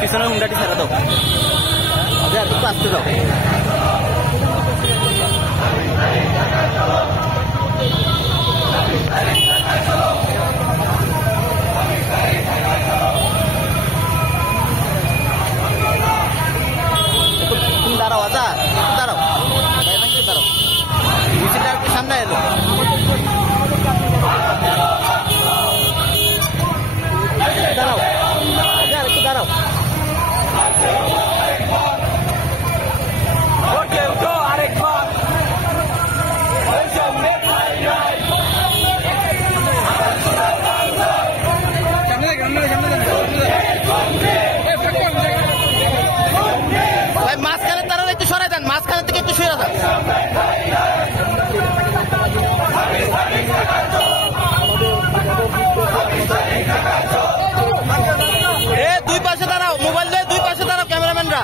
পিছনের হুন্ডাটি ছেড়ে দাও। আচ্ছা একটু আসতে দাও। তুমি দাঁড়াও, আচ্ছা দাঁড়াও, একটু দাঁড়াও, মিছিলটা একটু সামনে এলো। দাঁড়াও, আচ্ছা একটু দাঁড়াও। মাঝখানে তারা একটু সরাই দেন, মাঝখানে থেকে একটু সরে দেন। দুই পাশে দাঁড়াও, মোবাইল দিয়ে দুই পাশে দাঁড়াও ক্যামেরাম্যানরা।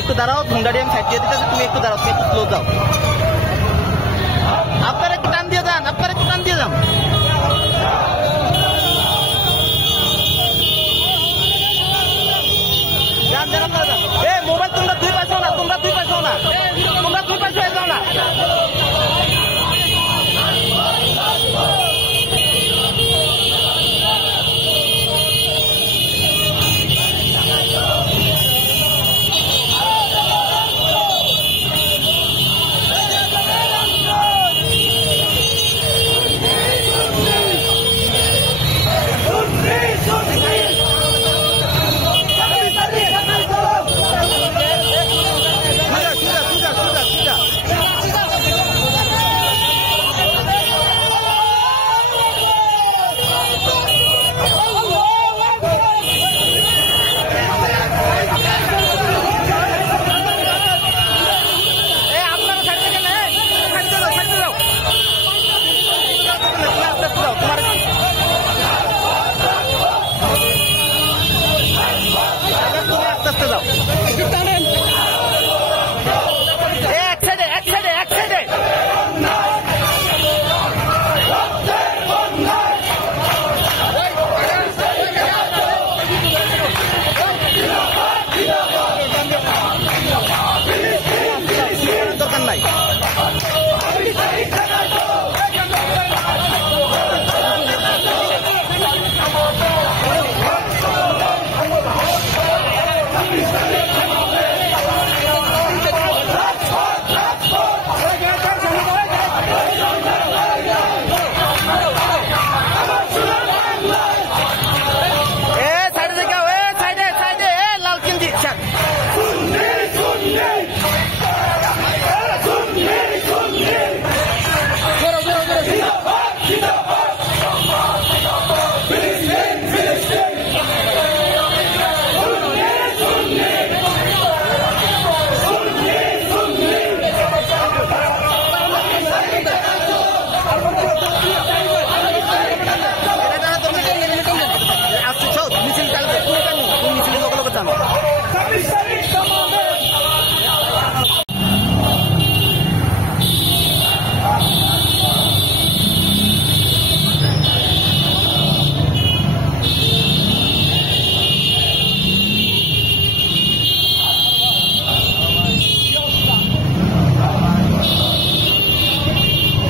একটু দাঁড়াও, হুন্ডাটি আমি সাইড দিয়ে দিতেছি, তুমি একটু দাঁড়াও, তুমি একটু স্লো দাও। আপনারা একটু টান দিয়ে যান, আপনারা একটু টান দিয়ে যান। যান যান আপনারা যান। মোবাইল তোমরা দুই পাশে না, তোমরা দুই পাশে না, তোমরা দুই পাশে হয়ে যাও না।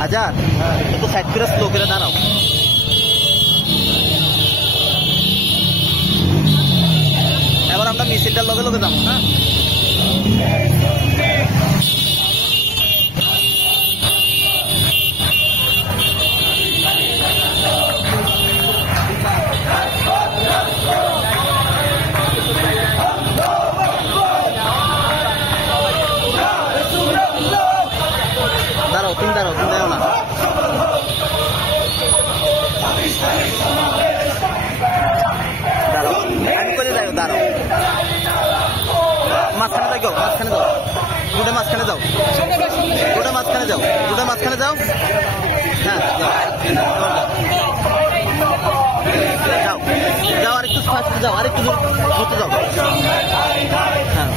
আজাদ একটু সাইড করে স্লো করে দাঁড়াও। এবার আমরা মিছিলটার লগে লগে যাবো, হ্যাঁ। মাঝখানে যাও, রোডের মাঝখানে যাও, রোডের মাঝখানে যাও। হ্যাঁ যাও যাও, আরেকটু ফাস্ট যাও, আরেকটু ঘুরতে যাও। হ্যাঁ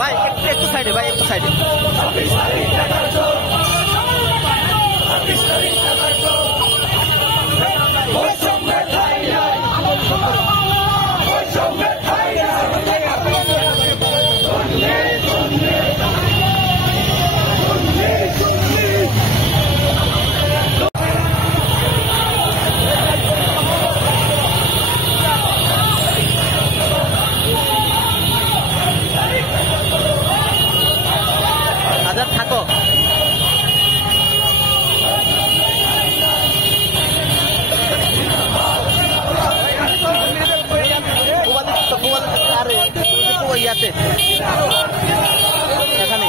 ভাই একটু সাইডে, ভাই একটু সাইডে। থাকো ইয়াতে এখানে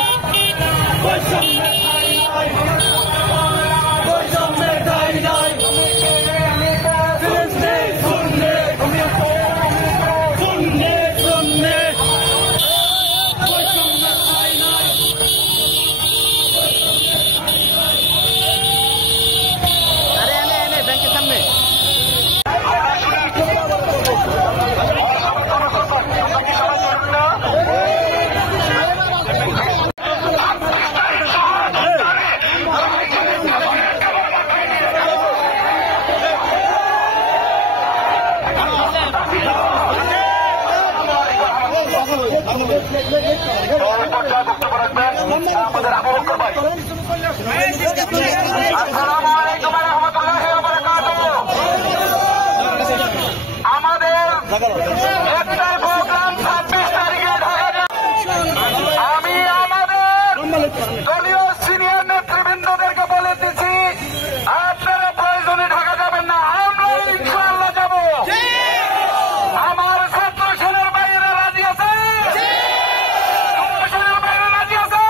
আমি আমাদের দলীয় সিনিয়র নেতৃবৃন্দদেরকে বলে দিচ্ছি, আপনারা প্রয়োজনে ঢাকা যাবেন না, আমরা ইনশাআল্লাহ যাব। আমার ছাত্র সেনার বাইরে রাজি আছে, সেনার বাইরে রাজি আছে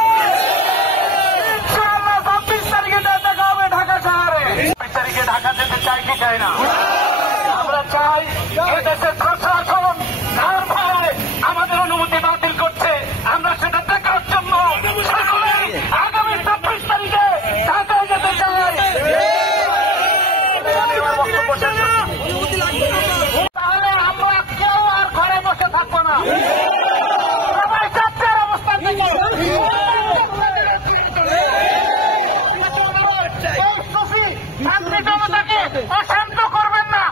ইনশাআল্লাহ। 26 তারিখে দেখা হবে ঢাকা শহরে। 26 তারিখে ঢাকা যেতে চাই কি চাই না? আমরা চাই এই দেশের প্রশাসন আমাদের অনুমতি বাতিল করছে, আমরা সেটা দেখার জন্য আগামী 26 তারিখে ঢাকায় যেতে চাই। তাহলে আমরা কেউ আর ঘরে বসে থাকবো না, সবাই চাচ্ছের অবস্থান থেকে আপনি জনতাকে অশান্ত করবেন না।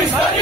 বিস্তারিত